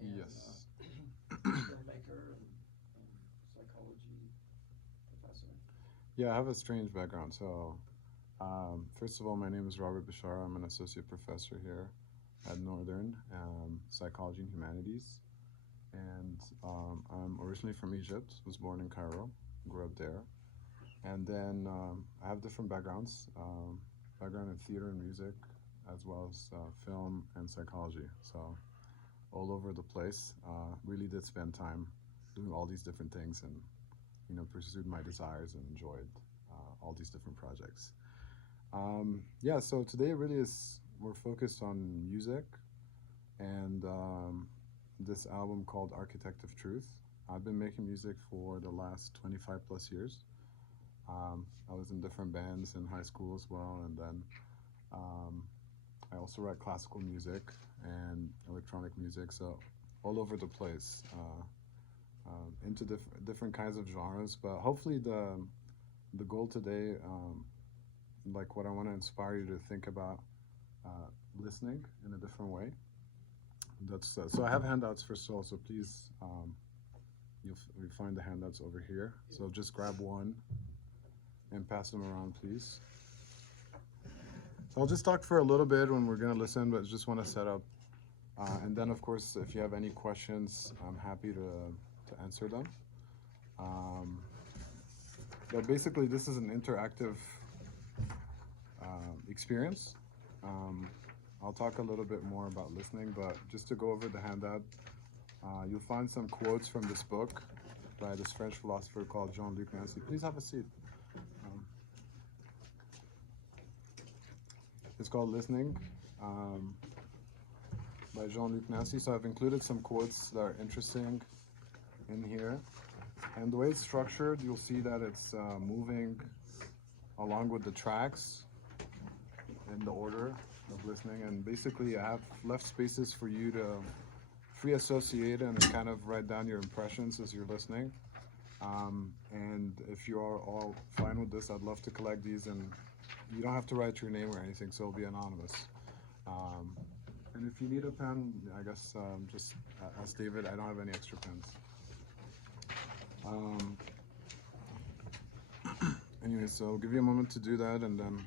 and Yes. filmmaker and psychology professor. Yeah, I have a strange background. So, first of all, my name is Robert Bashara. I'm an associate professor here at Northern, Psychology and Humanities. And I'm originally from Egypt, was born in Cairo, grew up there. And then I have different backgrounds, background in theater and music, as well as film and psychology. So all over the place. Really did spend time doing all these different things, and pursued my desires and enjoyed all these different projects. Yeah, so today really is we're focused on music and this album called Architect of Truth. I've been making music for the last 25 plus years. I was in different bands in high school as well, and then um, I also write classical music and electronic music, so all over the place, into different kinds of genres. But hopefully, the goal today, like what I want to inspire you to think about, listening in a different way. That's so. I have handouts first of all, so please, you'll find the handouts over here. So just grab one and pass them around, please. So I'll just talk for a little bit when we're gonna listen, but just want to set up. And then, of course, if you have any questions, I'm happy to answer them. Um, but basically, this is an interactive experience. Um, I'll talk a little bit more about listening, but just to go over the handout, you'll find some quotes from this book by this French philosopher called Jean-Luc Nancy. Please have a seat. Um, it's called Listening by Jean-Luc Nancy. So I've included some quotes that are interesting in here. And the way it's structured, you'll see that it's moving along with the tracks in the order of listening. And basically, I have left spaces for you to free associate and kind of write down your impressions as you're listening. And if you are all fine with this, I'd love to collect these. And you don't have to write your name or anything, so it'll be anonymous. Um, and if you need a pen, I guess just ask David. I don't have any extra pens. Um, Anyway, so I'll give you a moment to do that, and then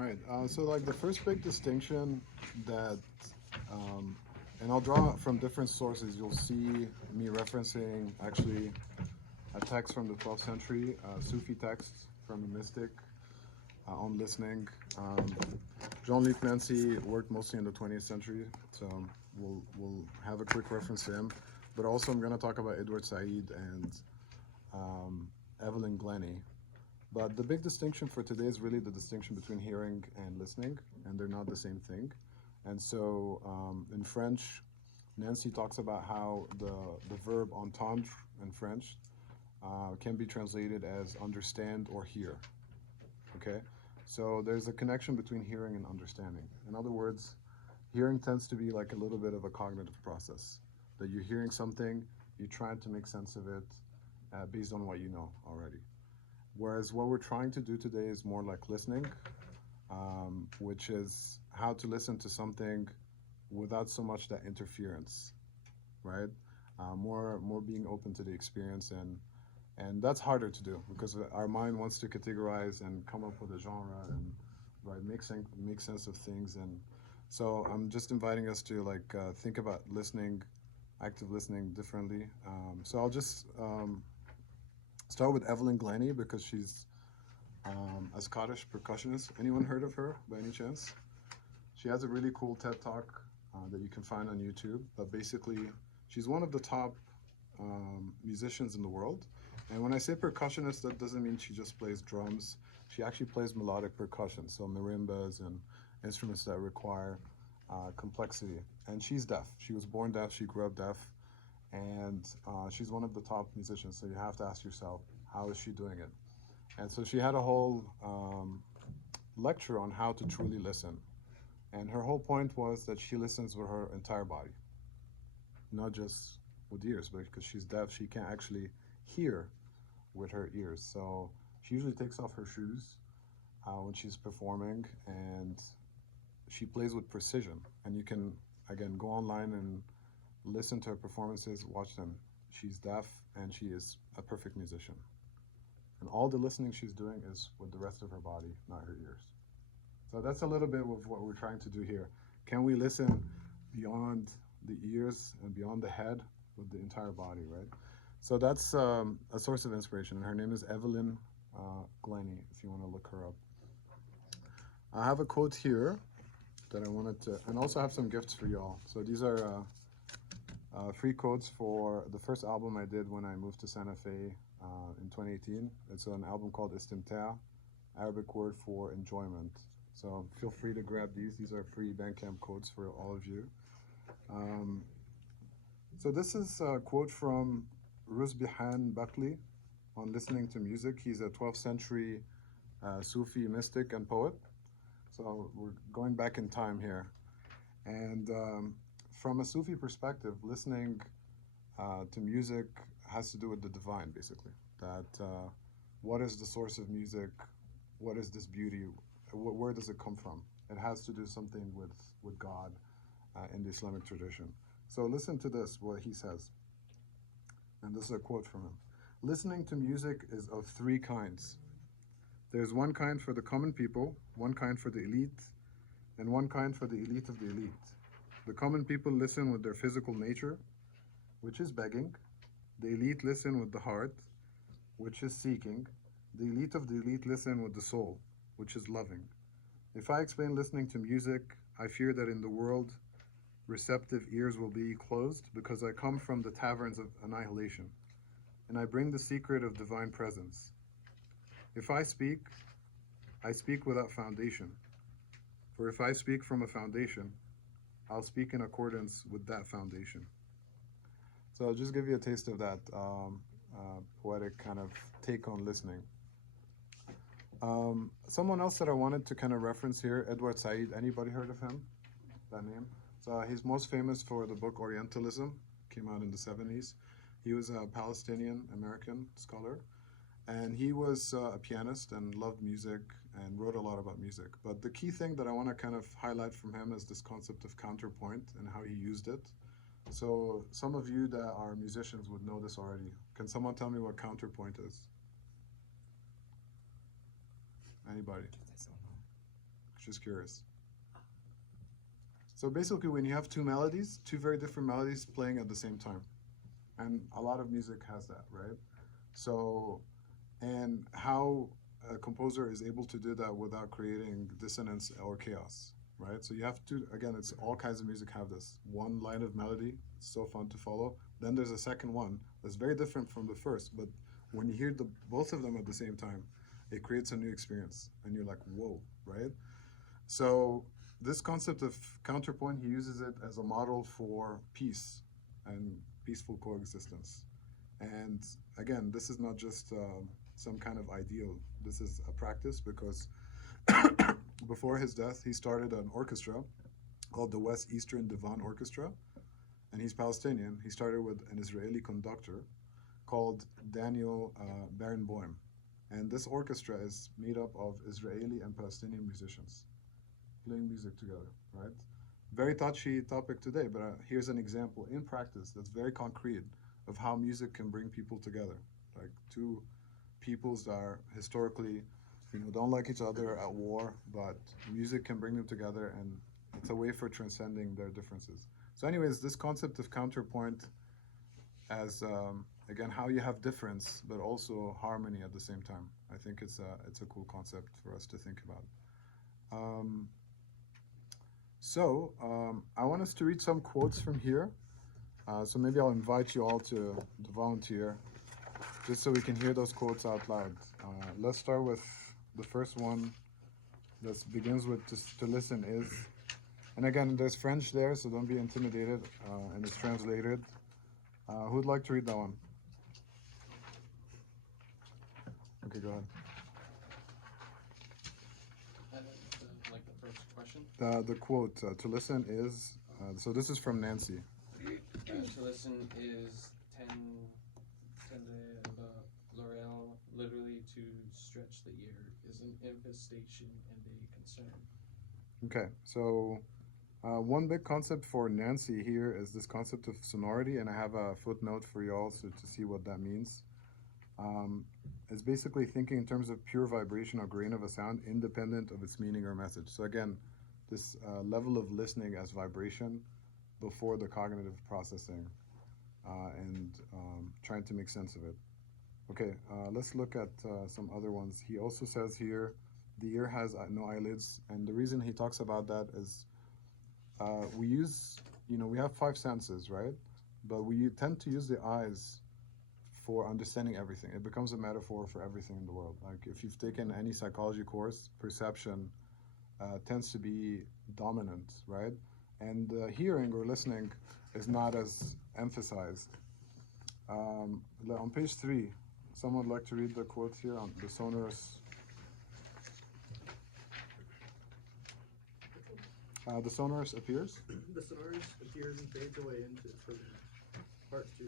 all right. So like the first big distinction that, um, and I'll draw from different sources. You'll see me referencing actually a text from the 12th century, Sufi text from a mystic on listening. Jean-Luc Nancy worked mostly in the 20th century, so we'll have a quick reference to him. But also, I'm going to talk about Edward Said and um, Evelyn Glennie. But the big distinction for today is really the distinction between hearing and listening, and they're not the same thing. And so, in French, Nancy talks about how the verb entendre in French can be translated as understand or hear. Okay, so there's a connection between hearing and understanding. In other words, hearing tends to be like a little bit of a cognitive process that you're hearing something, you're trying to make sense of it based on what you know already. Whereas what we're trying to do today is more like listening, which is how to listen to something without so much that interference, right? More being open to the experience And that's harder to do because our mind wants to categorize and come up with a genre and right make sense of things. And so I'm just inviting us to like think about listening, active listening differently. So I'll just start with Evelyn Glennie because she's a Scottish percussionist. Anyone heard of her by any chance? She has a really cool TED Talk that you can find on YouTube. But basically, she's one of the top musicians in the world. And when I say percussionist, that doesn't mean she just plays drums. She actually plays melodic percussion, so marimbas and instruments that require complexity. And she's deaf. She was born deaf. She grew up deaf, and she's one of the top musicians. So you have to ask yourself, how is she doing it? And so she had a whole lecture on how to truly listen. And her whole point was that she listens with her entire body, not just with ears, but because she's deaf, she can't actually hear with her ears. So she usually takes off her shoes when she's performing, and she plays with precision. And you can, again, go online and listen to her performances, watch them. She's deaf, and she is a perfect musician. And all the listening she's doing is with the rest of her body, not her ears. So that's a little bit of what we're trying to do here. Can we listen beyond the ears and beyond the head with the entire body, right? So that's a source of inspiration. And her name is Evelyn Glennie, if you want to look her up. I have a quote here that I wanted to, and also have some gifts for y'all. So these are free quotes for the first album I did when I moved to Santa Fe in 2018. It's an album called Istimta', Arabic word for enjoyment. So feel free to grab these. These are free Bandcamp quotes for all of you. So this is a quote from Rusbihan Bakli on listening to music. He's a 12th century Sufi mystic and poet. So we're going back in time here. And from a Sufi perspective, listening to music has to do with the divine, basically. That what is the source of music? What is this beauty? Where does it come from? It has to do something with God in the Islamic tradition. So listen to this, what he says. And this is a quote from him. Listening to music is of three kinds. There's one kind for the common people, one kind for the elite, and one kind for the elite of the elite. The common people listen with their physical nature, which is begging. The elite listen with the heart, which is seeking. The elite of the elite listen with the soul, which is loving. If I explain listening to music, I fear that in the world, receptive ears will be closed because I come from the taverns of annihilation, and I bring the secret of divine presence. If I speak without foundation. For if I speak from a foundation, I'll speak in accordance with that foundation. So I'll just give you a taste of that poetic kind of take on listening. Someone else that I wanted to kind of reference here, Edward Said. Anybody heard of him? That name? So he's most famous for the book Orientalism, came out in the 70s. He was a Palestinian American scholar, and he was a pianist and loved music and wrote a lot about music. But the key thing that I want to kind of highlight from him is this concept of counterpoint and how he used it. So some of you that are musicians would know this already. Can someone tell me what counterpoint is? Anybody? Just curious. So basically when you have two melodies, two very different melodies playing at the same time. And a lot of music has that, right? So, and how a composer is able to do that without creating dissonance or chaos, right? So you have to, again, it's all kinds of music have this. One line of melody, it's so fun to follow. Then there's a second one that's very different from the first, but when you hear both of them at the same time, it creates a new experience, and you're like, whoa, right? So this concept of counterpoint, he uses it as a model for peace and peaceful coexistence. And again, this is not just some kind of ideal. This is a practice because before his death, he started an orchestra called the West Eastern Divan Orchestra, and he's Palestinian. He started with an Israeli conductor called Daniel Barenboim. And this orchestra is made up of Israeli and Palestinian musicians playing music together, right? Very touchy topic today, but here's an example in practice that's very concrete of how music can bring people together, like two peoples that are historically, don't like each other at war, but music can bring them together, and it's a way for transcending their differences. So, anyways, this concept of counterpoint as again how you have difference but also harmony at the same time. I think it's a cool concept for us to think about. Um, I want us to read some quotes from here. So maybe I'll invite you all to volunteer, just so we can hear those quotes out loud. Let's start with the first one that begins with "to listen is," and again, there's French there, so don't be intimidated, and it's translated. Who'd like to read that one? Okay, go ahead. Like the first question. The quote, "to listen is," so this is from Nancy. To listen is tende L'Oreal, literally to stretch the ear, is an infestation and a concern. Okay, so one big concept for Nancy here is this concept of sonority, and I have a footnote for you all so to see what that means. It's basically thinking in terms of pure vibration or grain of a sound, independent of its meaning or message. So again, this level of listening as vibration before the cognitive processing and trying to make sense of it. Okay, let's look at some other ones. He also says here, the ear has no eyelids, and the reason he talks about that is we use, we have five senses, right? But we tend to use the eyes for understanding everything. It becomes a metaphor for everything in the world. Like if you've taken any psychology course, perception tends to be dominant, right? And hearing or listening is not as emphasized. On page 3, someone would like to read the quote here on the sonorous. The sonorous appears. The sonorous appears and fades away into part 2.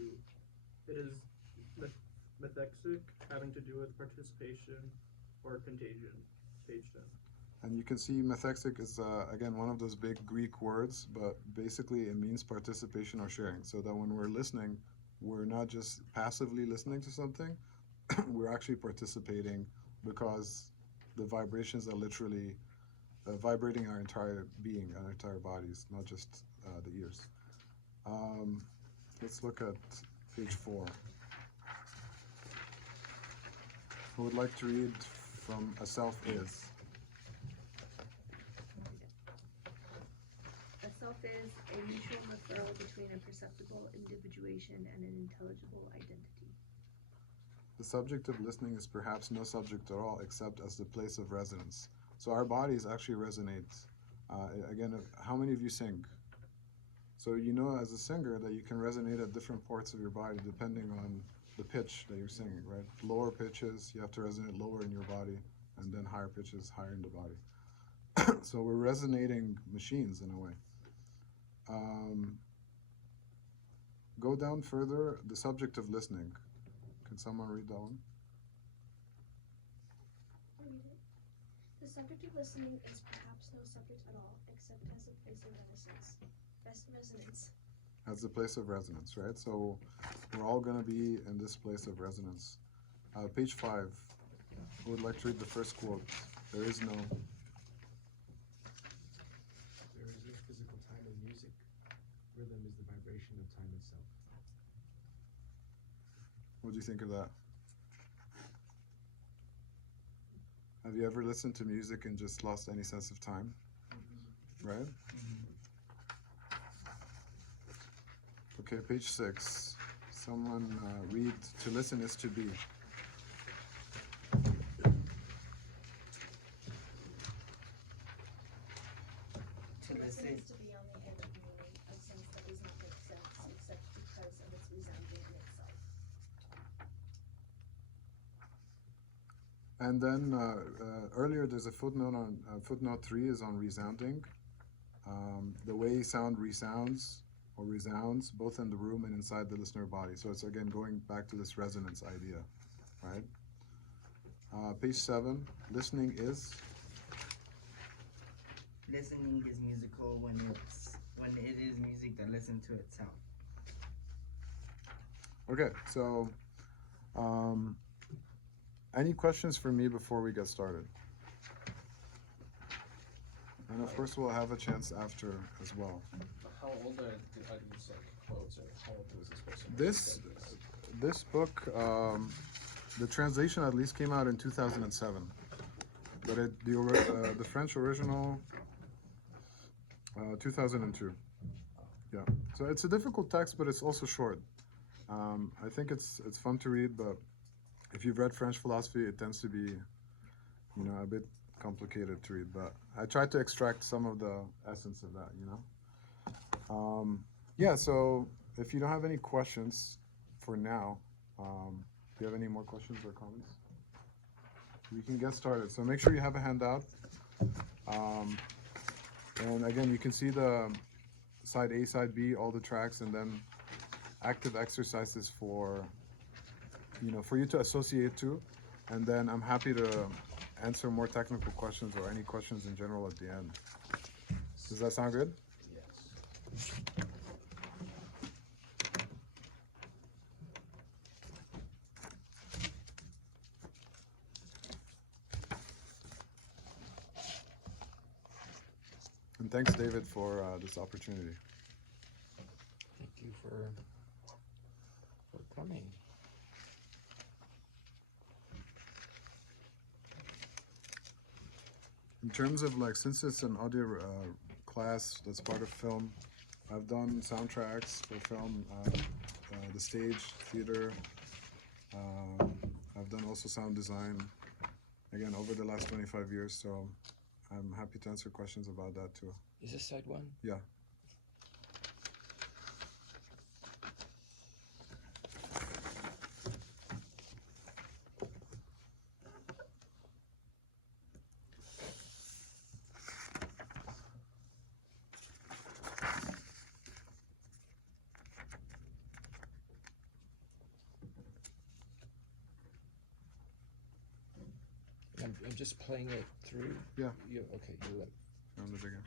It is methexic, having to do with participation or contagion. Page 10. And you can see methexic is, again, one of those big Greek words, but basically it means participation or sharing. So that when we're listening, we're not just passively listening to something, we're actually participating because the vibrations are literally vibrating our entire being, our entire bodies, not just the ears. Let's look at page 4. Who would like to read from A Self Is? A self is a mutual referral between a perceptible individuation and an intelligible identity. The subject of listening is perhaps no subject at all except as the place of resonance. So our bodies actually resonate. Again, how many of you sing? So you know as a singer that you can resonate at different parts of your body depending on the pitch that you're singing, right? Lower pitches, you have to resonate lower in your body, and then higher pitches, higher in the body. So we're resonating machines in a way. Go down further, the subject of listening. Can someone read that one? I'll read it. The subject of listening is perhaps no subject at all, except as a place of resonance. As the place of resonance, right? So we're all going to be in this place of resonance. Page 5. Who would like to read the first quote? There is no. There is no physical time in music. Rhythm is the vibration of time itself. What do you think of that? Have you ever listened to music and just lost any sense of time? Right? Okay, page 6. Someone read, to listen is to be. To listen is to be on the edge of meaning, a sense that does not make sense except because of its resounding in itself. And then earlier there's a footnote on footnote 3 is on resounding. The way sound resounds or resounds both in the room and inside the listener body. So it's again going back to this resonance idea, right? Page 7, listening is. Listening is musical when it is music that listens to itself. Okay, so Any questions for me before we get started? And of course, we'll have a chance after as well. How old are these like quotes, or how old was this person? This book, the translation at least came out in 2007, but the French original, 2002. Yeah, so it's a difficult text, but it's also short. I think it's fun to read, but if you've read French philosophy, it tends to be, a bit complicated to read. But I tried to extract some of the essence of that, Yeah, so if you don't have any questions for now, do you have any more questions or comments? We can get started. So make sure you have a handout. And again, you can see the side A, side B, all the tracks, and then active exercises for you to associate to. And then I'm happy to answer more technical questions or any questions in general at the end. Does that sound good? Yes. And thanks, David, for this opportunity. Thank you for coming. In terms of since it's an audio class that's part of film, I've done soundtracks for film, the stage, theater. I've done also sound design, again, over the last 25 years, so I'm happy to answer questions about that too. Is this side one? Yeah. I'm just playing it through. Yeah. Okay. You let. From the beginning.